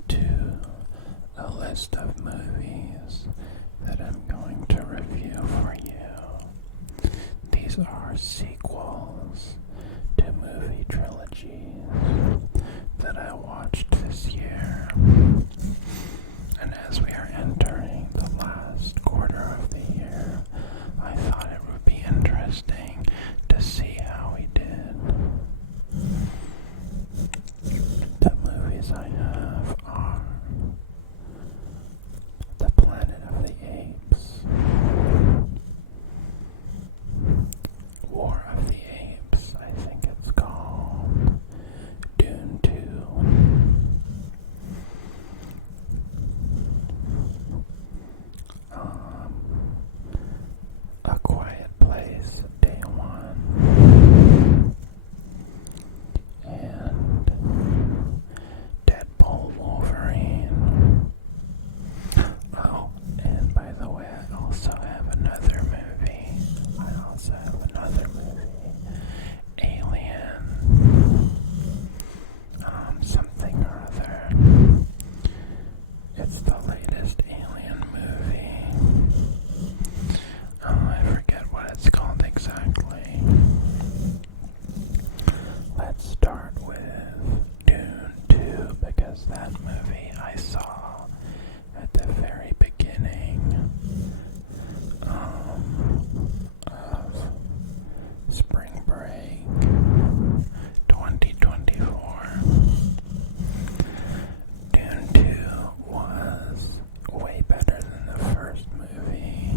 into a list of movies that I'm going to review for you. These are sequels to movie trilogies that I watched this year. And as we are entering the last quarter of the year, I thought it would be interesting to see how we did. The movies I have are The Planet of the Apes, War of the Apes, I think it's called, Dune 2, A Quiet Place, Day One, and Deadpool Wolverine. Oh, and by the way, I also have another movie. Alien. Something or other. It's the latest Alien movie. I forget what it's called exactly. Let's start with Dune 2 because that movie I saw at the very beginning of spring break 2024. Dune 2 was way better than the first movie.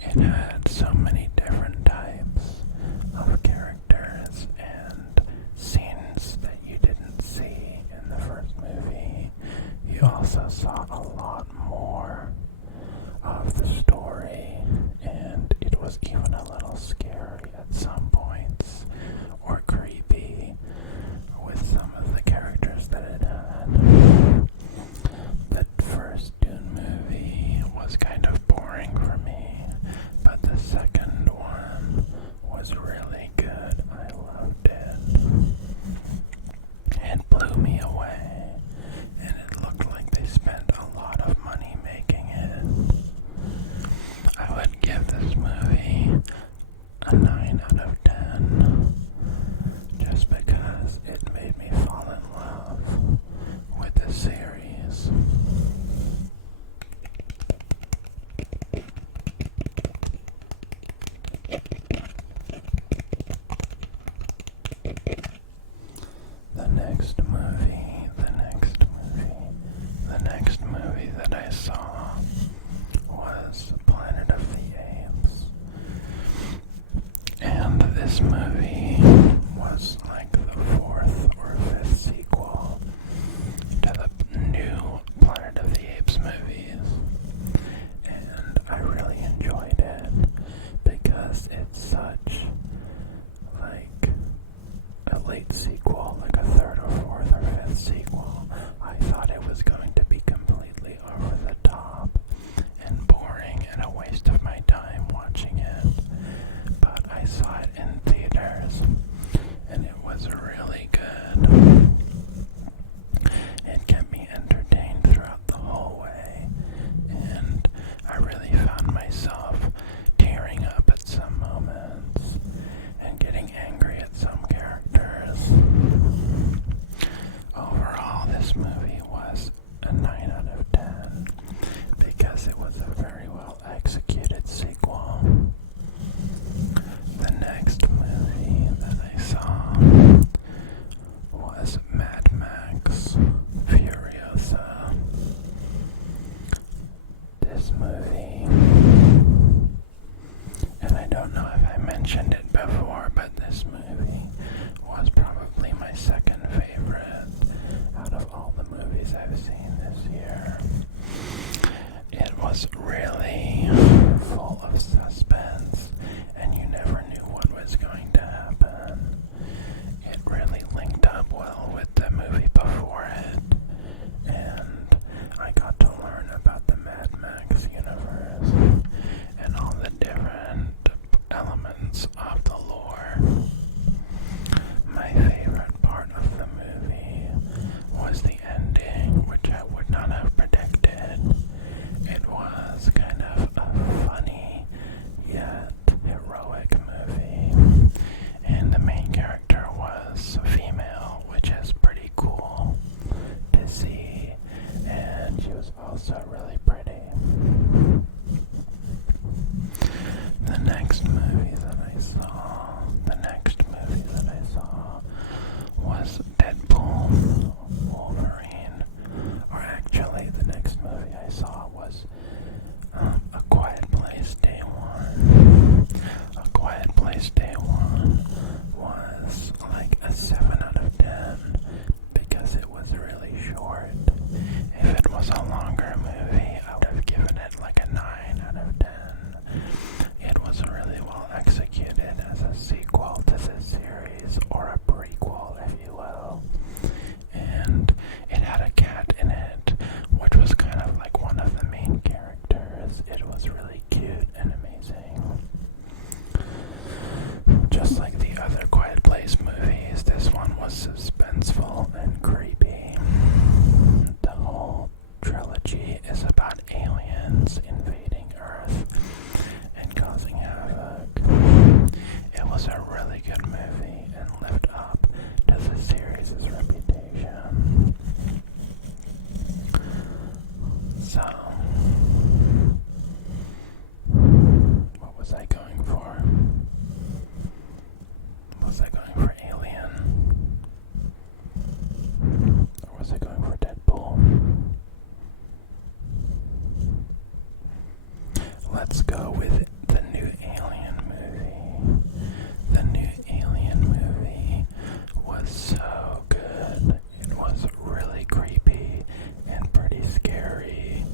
It had so many different types of characters and scenes that you didn't see in the first movie. You also saw a lot more of the story, and it was even a little scary at some points, or creepy with some of the characters that it had. The first Dune movie was kind of boring for me, but the second one was really good. I loved it. It blew me away, and it looked like they spent a lot of money making it. I would give this movie a 9 out of 10, just because it made me fall in love with the series. The next movie that I saw was Planet of the Apes. And this movie was like the fourth or fifth sequel to the new Planet of the Apes movies. And I really enjoyed it because it's such like a late sequel, like a third or fourth or fifth sequel. I thought it was going to be completely over the top and boring and a waste of my time watching it. But I saw it in theaters and it was really good. It kept me entertained throughout the whole way, and I really found myself tearing up at some moments and getting angry at some characters. Overall, this movie was a 9 out of 10 because it was a very well executed sequel. The next movie that I saw was Mad Max Furiosa. This movie, and I don't know if I mentioned it before, but this movie was probably my second favorite out of all the movies I've seen this year. It was really full of suspense, and you never knew what was going to happen. It really linked up well with the movie before it, and I got to learn about the Mad Max universe and all the different elements of the next movie that I saw was Deadpool Wolverine. Or actually, the next movie I saw was A Quiet Place Day One. A Quiet Place Day One was like a 7 out of 10 because it was really short. If it was a longer movie, I would have given it like a 9 out of 10. It was really well executed as a sequel to the series, or a prequel, if you will. And it had a cat in it, which was kind of like one of the main characters. It was really cute and amazing. Just like the other Quiet Place movies, this one was suspenseful and creepy. The whole trilogy is about aliens invading Earth and causing havoc. It was a really good movie and lived up to the series' reputation. So, what was I going for? Was I going for Alien? Or was I going for Deadpool? Let's go with the new Alien movie. The new Alien movie was so good. It was really creepy and pretty scary.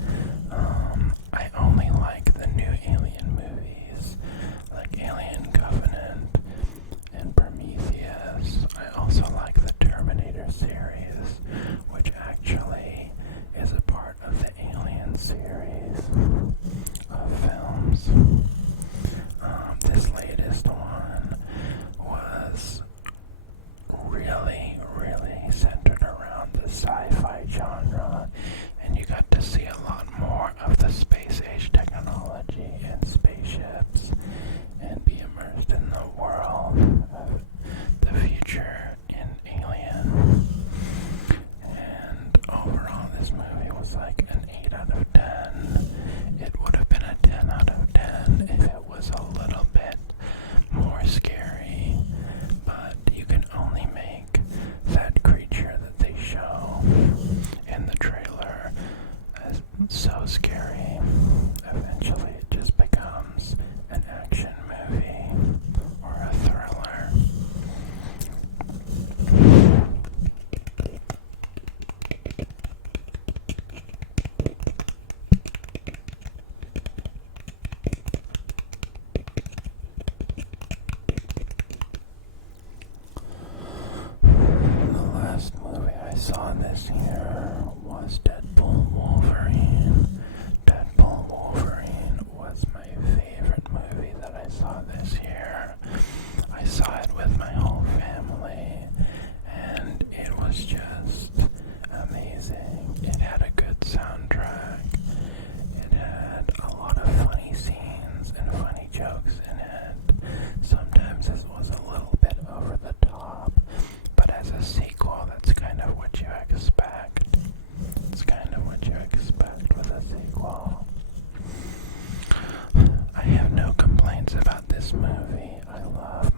I only like the new Alien movies, like Alien Covenant and Prometheus. I also like the Terminator series, which actually is a part of the Alien series of films. This latest one was really, really centered around the sci-fi genre, and you got to see a lot more of the space-age technology and spaceships, and be immersed in the world of the future in Alien. And overall, this movie was like an 8 out of 10. It would have been a 10 out of 10 if it was a little bit more scary, but you can only make that creature that they show in the trailer as so scary. Eventually it just becomes an action movie or a thriller. The last movie I saw this year was Deadpool Wolverine. Deadpool Wolverine was my favorite movie that I saw this year. I saw it with my whole family, and it was just amazing. It had a good soundtrack. It had a lot of funny scenes and funny jokes in it. Sometimes it was a little bit over the top, but as a sequel, that's kind of what you expect. It's kind of what you expect with a sequel. I have no complaints about this movie. I love